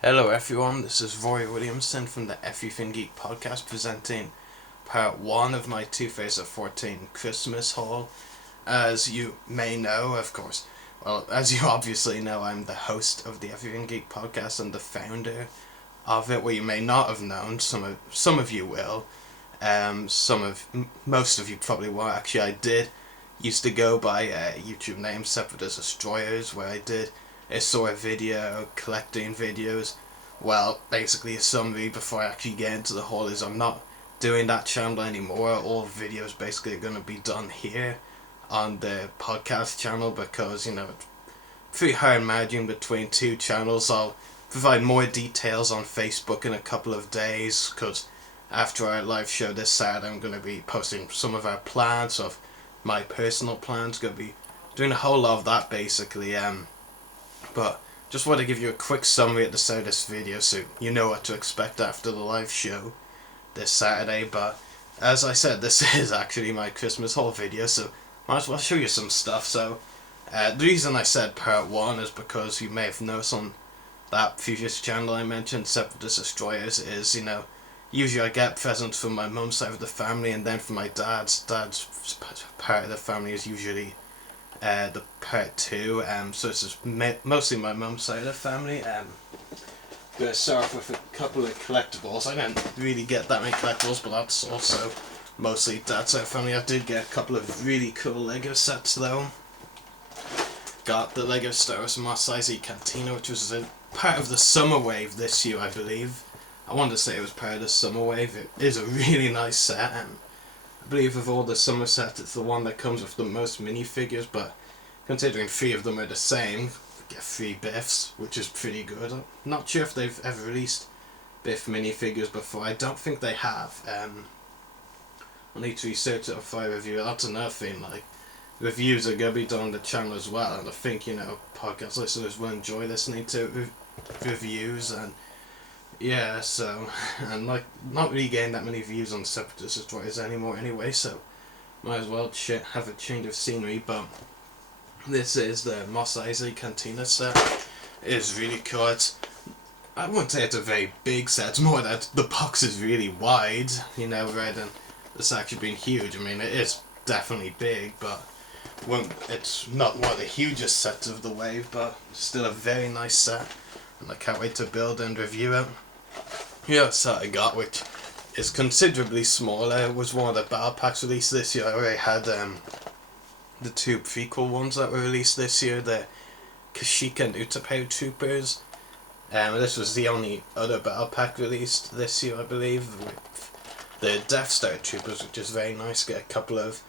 Hello everyone, this is Ruari Williamson from the Everything Geek podcast presenting part 1 of my 2014 Christmas haul. As you may know, of course, as you obviously know, I'm the host of the Everything Geek podcast and the founder of it. Well, you may not have known, some of you will, most of you probably won't. Actually, I did used to go by a YouTube name separate as Destroyers, where I did a sort of video collecting videos. Well, basically a summary before I actually get into the haul is I'm not doing that channel anymore. All videos basically are going to be done here on the podcast channel because, it's pretty hard managing between two channels. I'll provide more details on Facebook in a couple of days because after our live show this Saturday I'm going to be posting some of our plans of my personal plans. Going to be doing a whole lot of that basically. But just want to give you a quick summary at the start of this video so you know what to expect after the live show this Saturday. But as I said, this is actually my Christmas haul video, so might as well show you some stuff. So the reason I said part 1 is because you may have noticed on that previous channel I mentioned, Separate Destroyers, is, usually I get presents from my mum's side of the family, and then from my dad's part of the family is usually the part 2. So this is mostly my mum's side of the family. Gonna start off with a couple of collectibles. I didn't really get that many collectibles, but that's also mostly dad's side of the family. I did get a couple of really cool Lego sets though. Got the Lego Star Wars Mos Eisley Cantina, which was a part of the summer wave this year, I believe. I wanted to say it was part of the summer wave. It is a really nice set, and I believe of all the summer sets it's the one that comes with the most minifigures, but considering 3 of them are the same, we get 3 Biffs, which is pretty good. I'm not sure if they've ever released Biff minifigures before. I don't think they have. I'll need to research it before I review it. That's another thing, reviews are going to be done on the channel as well, and I think, podcast listeners will enjoy listening to reviews, and yeah, so, and not really getting that many views on Separate Destroyers anymore anyway, so might as well have a change of scenery. But this is the Mos Eisley Cantina set. It is really cool. I wouldn't say it's a very big set, it's more that the box is really wide, rather than this actually being huge. I mean, it is definitely big, but it's not one of the hugest sets of the wave, but still a very nice set, and I can't wait to build and review it. Yeah, set I got, which is considerably smaller. It was one of the battle packs released this year. I already had the 2 prequel ones that were released this year, the Kashyyyk and Utapau Troopers. This was the only other battle pack released this year, I believe, with the Death Star Troopers, which is very nice. Get a couple of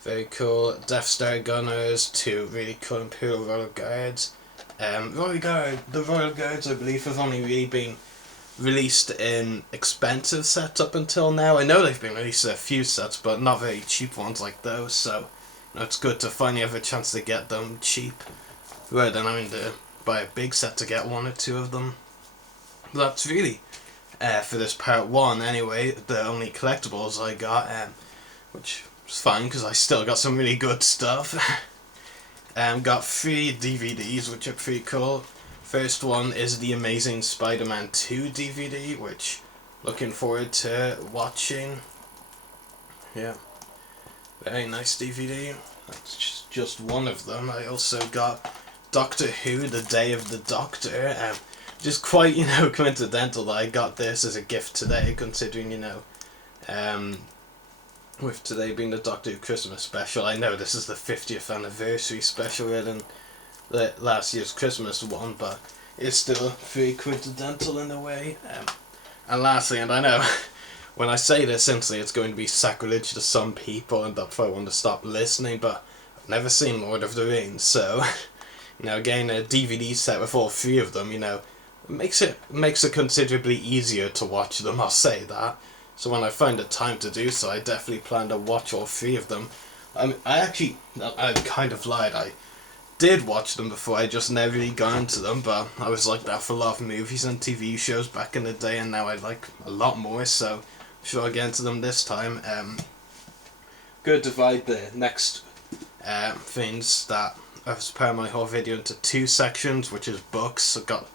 very cool Death Star Gunners, 2 really cool Imperial Royal Guards. The Royal Guards, I believe, have only really been released in expensive sets up until now. I know they've been released in a few sets, but not very cheap ones like those, so it's good to finally have a chance to get them cheap, rather than having to buy a big set to get 1 or 2 of them. But that's really for this part 1 anyway, the only collectibles I got, which was fine because I still got some really good stuff. Got 3 DVDs, which are pretty cool. First one is the Amazing Spider-Man 2 DVD, which looking forward to watching. Yeah, very nice DVD. That's just one of them. I also got Doctor Who, The Day of the Doctor. Just quite, coincidental that I got this as a gift today, considering, with today being the Doctor Who Christmas special. I know this is the 50th anniversary special rather than the last year's Christmas one, but it's still very coincidental in a way. And lastly, and I know when I say this instantly it's going to be sacrilege to some people and they'll probably want to stop listening, but I've never seen Lord of the Rings, so getting a DVD set with all 3 of them, makes it considerably easier to watch them, I'll say that. So when I find the time to do so, I definitely plan to watch all 3 of them. I kind of lied, I did watch them before, I just never really got into them, but I was like that for a lot of movies and TV shows back in the day, and now I like a lot more, so I'm sure I'll get into them this time. Gonna divide the next things that as per my whole video into 2 sections, which is books. I've got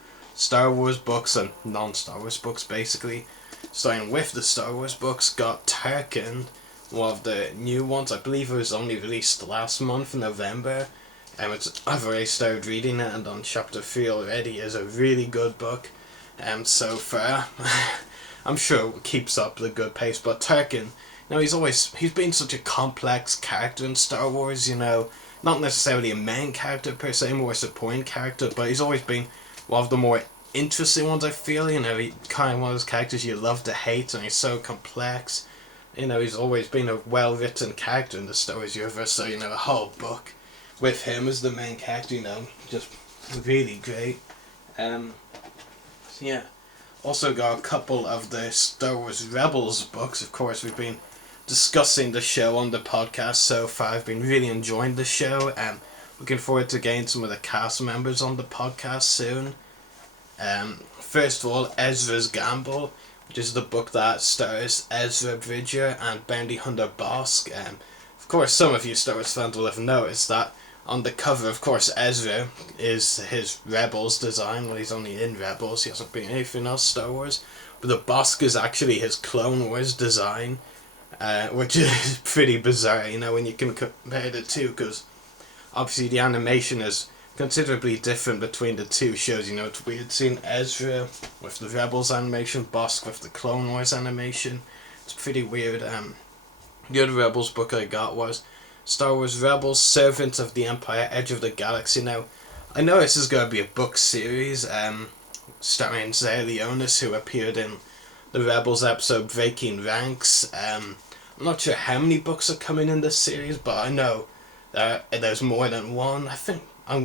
Star Wars books and non-Star Wars books, basically. Starting with the Star Wars books, got Tarkin, one of the new ones. I believe it was only released last month in November. I've already started reading it, and on chapter 3 already. Is a really good book. So far, I'm sure it keeps up the good pace. But Tarkin, he's been such a complex character in Star Wars. Not necessarily a main character per se, more a supporting character, but he's always been one of the more interesting ones, I feel. He kind of one of those characters you love to hate, and he's so complex. He's always been a well-written character in the Star Wars universe, so, a whole book with him as the main character, just really great. Yeah. Also got a couple of the Star Wars Rebels books. Of course, we've been discussing the show on the podcast so far. I've been really enjoying the show. Looking forward to getting some of the cast members on the podcast soon. First of all, Ezra's Gamble, which is the book that stars Ezra Bridger and Bounty Hunter Bosk. Of course, some of you Star Wars fans will have noticed that on the cover, of course, Ezra is his Rebels design. Well, he's only in Rebels, he hasn't been anything else Star Wars. But the Bosk is actually his Clone Wars design, which is pretty bizarre, when you can compare the two, because obviously the animation is considerably different between the two shows. It's weird seeing Ezra with the Rebels animation, Bosk with the Clone Wars animation. It's pretty weird. The other Rebels book I got was Star Wars Rebels, Servants of the Empire, Edge of the Galaxy. Now, I know this is going to be a book series, starring Zaya Leonis, who appeared in the Rebels episode Breaking Ranks. I'm not sure how many books are coming in this series, but I know there's more than one. I think,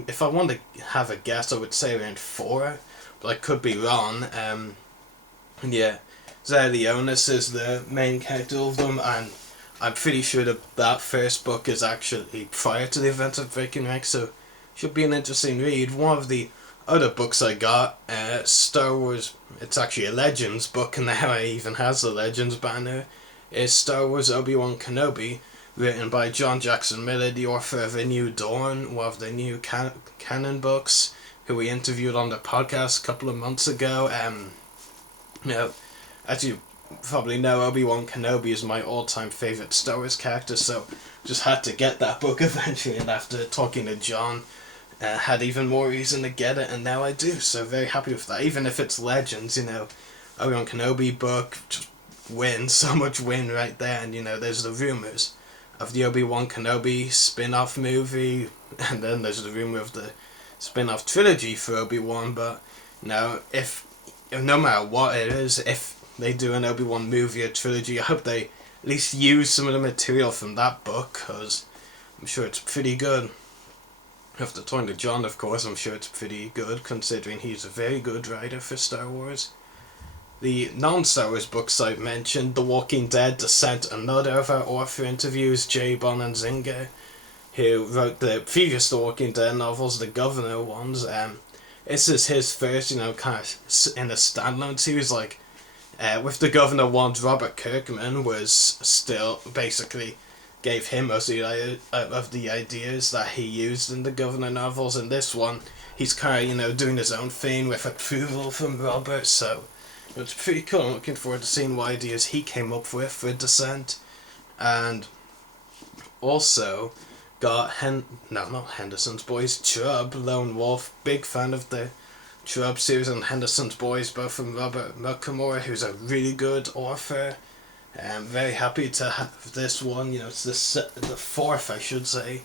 if I want to have a guess, I would say around 4, but I could be wrong. Yeah, Zaya Leonis is the main character of them, and I'm pretty sure that first book is actually prior to the events of Breaking Ranks, so should be an interesting read. One of the other books I got, Star Wars, it's actually a Legends book, and now it even has the Legends banner, is Star Wars Obi-Wan Kenobi, written by John Jackson Miller, the author of A New Dawn, one of the new canon books, who we interviewed on the podcast a couple of months ago. As you probably know, Obi-Wan Kenobi is my all-time favourite Star Wars character, so just had to get that book eventually, and after talking to John, had even more reason to get it, and now I do, so very happy with that. Even if it's Legends, Obi-Wan Kenobi book, just win, so much win right there, and there's the rumours of the Obi-Wan Kenobi spin-off movie, and then there's the rumour of the spin-off trilogy for Obi-Wan, but no matter what it is, if they do an Obi-Wan movie or trilogy, I hope they at least use some of the material from that book, because I'm sure it's pretty good. After talking to John, of course, I'm sure it's pretty good, considering he's a very good writer for Star Wars. The non-Star Wars books I've mentioned, The Walking Dead, Descent, another of our author interviews, J. Bonanzinga, who wrote the previous The Walking Dead novels, the Governor ones. This is his first, kind of in a standalone series, with the Governor ones, Robert Kirkman was still basically gave him most of the ideas that he used in the Governor novels. In this one, he's kind of, doing his own thing with approval from Robert, so it's pretty cool. I'm looking forward to seeing what ideas he came up with for Descent. And also got not Henderson's Boys, Chub, Lone Wolf, big fan of the Chub series and Henderson's Boys, both from Robert Muckamore, who's a really good author. I'm very happy to have this one. It's the fourth, I should say,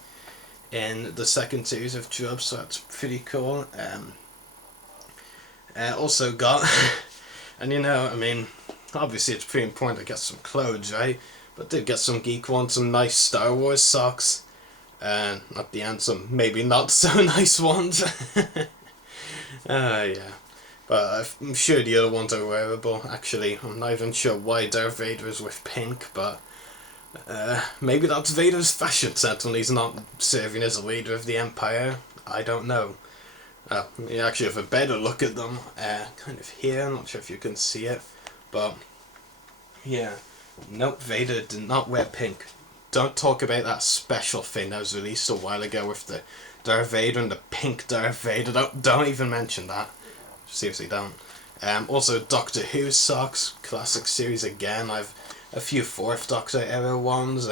in the second series of Chub, so that's pretty cool. Also got, and obviously it's pretty important to get some clothes, right? But did get some Geek ones, some nice Star Wars socks, and at the end some maybe not so nice ones. Yeah. But I'm sure the other ones are wearable. Actually, I'm not even sure why Darth Vader is with pink, but maybe that's Vader's fashion sense when he's not serving as a leader of the Empire. I don't know. You actually have a better look at them, kind of here. I'm not sure if you can see it, but yeah. Nope, Vader did not wear pink. Don't talk about that special thing that was released a while ago with the Darth Vader and the pink Darth Vader. Don't even mention that. seriously don't. Also Doctor Who socks, classic series again. I've a few Fourth Doctor era ones.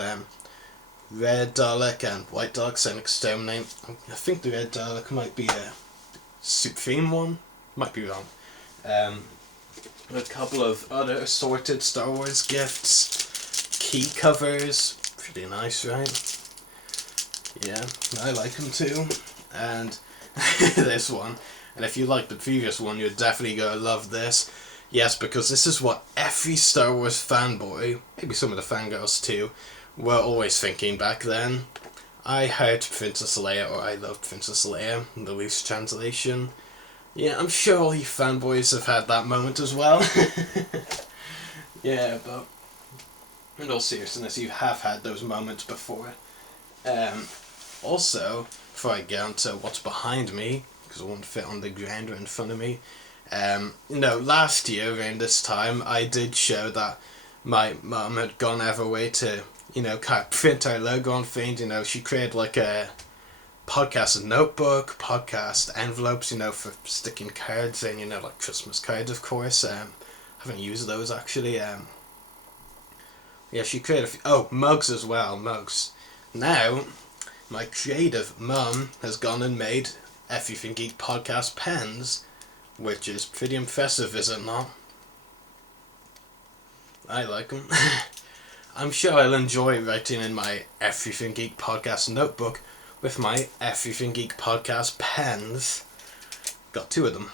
Red Dalek and White Dalek Sonic Exterminate. I think the Red Dalek might be a Supreme one. Might be wrong. A couple of other assorted Star Wars gifts. Key covers. Pretty nice, right? Yeah, I like them too. And this one. And if you like the previous one, you're definitely going to love this. Yes, because this is what every Star Wars fanboy, maybe some of the fangirls too, were always thinking back then. I heard Princess Leia, or I loved Princess Leia, in the loose translation. Yeah, I'm sure all you fanboys have had that moment as well. Yeah, but in all seriousness, you have had those moments before. Also, before I get on to what's behind me, because it won't fit on the ground or in front of me, last year around this time, I did show that my mum had gone out of her way to, kind of print our logo on things. She created like a podcast notebook, podcast envelopes, for sticking cards in, like Christmas cards, of course. I haven't used those actually. Yeah, she created a few, mugs as well, mugs. Now, my creative mum has gone and made Everything Geek podcast pens, which is pretty impressive, is it not? I like them. I'm sure I'll enjoy writing in my Everything Geek podcast notebook with my Everything Geek podcast pens. Got 2 of them.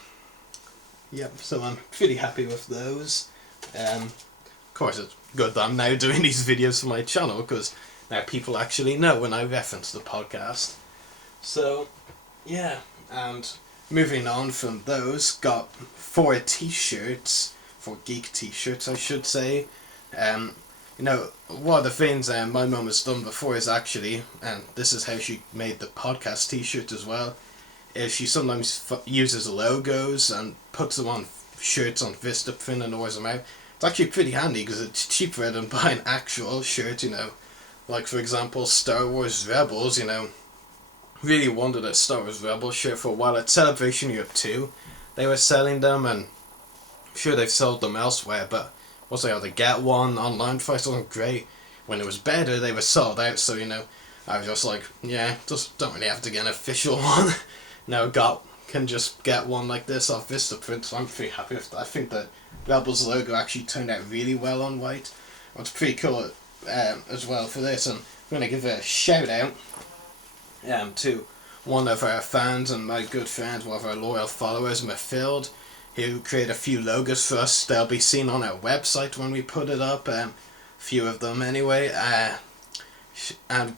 Yep, so I'm pretty happy with those. Of course, it's good that I'm now doing these videos for my channel, because now people actually know when I reference the podcast. So, yeah, and moving on from those, got 4 t-shirts, 4 geek t-shirts I should say. One of the things my mum has done before is actually, and this is how she made the podcast t-shirt as well, is she sometimes uses logos and puts them on shirts on Vistaprint and wears them out. It's actually pretty handy because it's cheaper than buying actual shirt, like for example Star Wars Rebels, really wanted a Star Wars Rebels shirt for a while. At Celebration Europe 2 they were selling them, and I'm sure they've sold them elsewhere, but once I had to get one, online price wasn't great. When it was better they were sold out, so I was just like, yeah, just don't really have to get an official one. Can just get one like this off Vistaprint, so I'm pretty happy with that. I think the Rebels logo actually turned out really well on white. It's pretty cool as well for this, and I'm going to give a shout out to one of our fans and my good friend, one of our loyal followers, Mathilde, who created a few logos for us. They'll be seen on our website when we put it up, a few of them anyway. And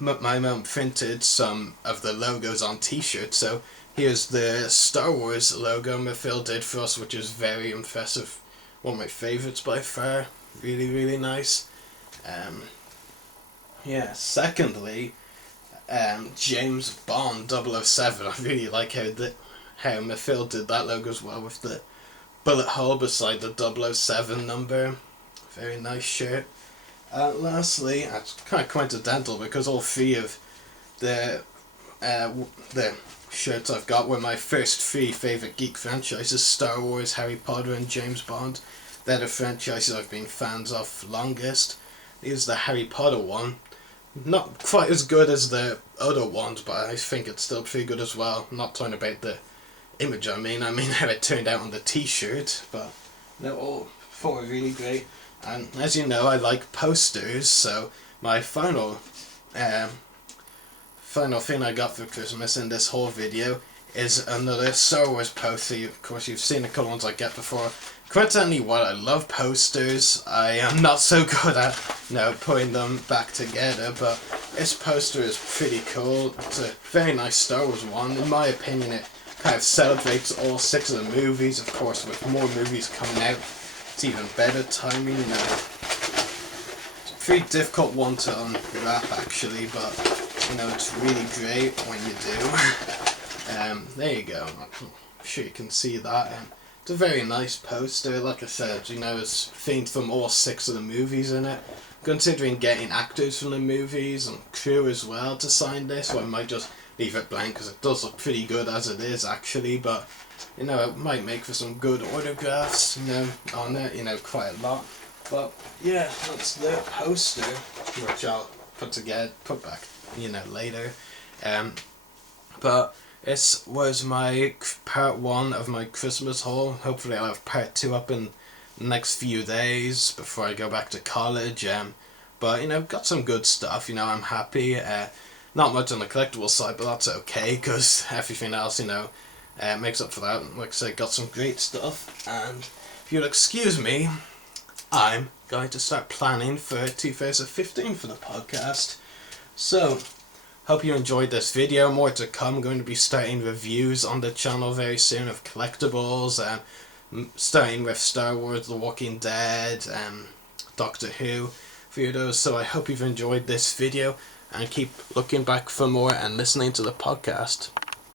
my mum printed some of the logos on t-shirts, so here's the Star Wars logo Mathilde did for us, which is very impressive. One of my favourites by far. Really, really nice. Secondly, James Bond 007. I really like how Mathilde did that logo as well, with the bullet hole beside the 007 number. Very nice shirt. Lastly, it's kind of coincidental because all 3 of the shirts I've got were my first 3 favourite geek franchises: Star Wars, Harry Potter and James Bond. They're the franchises I've been fans of longest. Here's the Harry Potter one. Not quite as good as the other ones, but I think it's still pretty good as well. I'm not talking about the image I mean how it turned out on the t-shirt, but they're all 4 really great. And as you know, I like posters, so my final thing I got for Christmas in this whole video is another Star Wars poster. Of course, you've seen a couple ones I get before. Coincidentally, while I love posters, I am not so good at putting them back together, but this poster is pretty cool. It's a very nice Star Wars one. In my opinion, it kind of celebrates all 6 of the movies. Of course, with more movies coming out, it's even better timing, It's a pretty difficult one to unwrap actually, but it's really great when you do. There you go. I'm sure you can see that. It's a very nice poster. Like I said, it's themed from all 6 of the movies in it. Considering getting actors from the movies and crew as well to sign this, so I might just leave it blank because it does look pretty good as it is actually, but you know, it might make for some good autographs, you know, on it, you know, quite a lot. But yeah, that's the poster, which I'll put back, you know, later. But this was my part 1 of my Christmas haul. Hopefully I'll have part 2 up in the next few days before I go back to college. But, you know, got some good stuff, you know, I'm happy. Not much on the collectible side, but that's okay, because everything else, you know, makes up for that. Like I said, got some great stuff. And if you'll excuse me, I'm going to start planning for 2015 for the podcast. So, hope you enjoyed this video. More to come. I'm going to be starting reviews on the channel very soon of collectibles, starting with Star Wars, The Walking Dead, Doctor Who videos. So I hope you've enjoyed this video and keep looking back for more and listening to the podcast.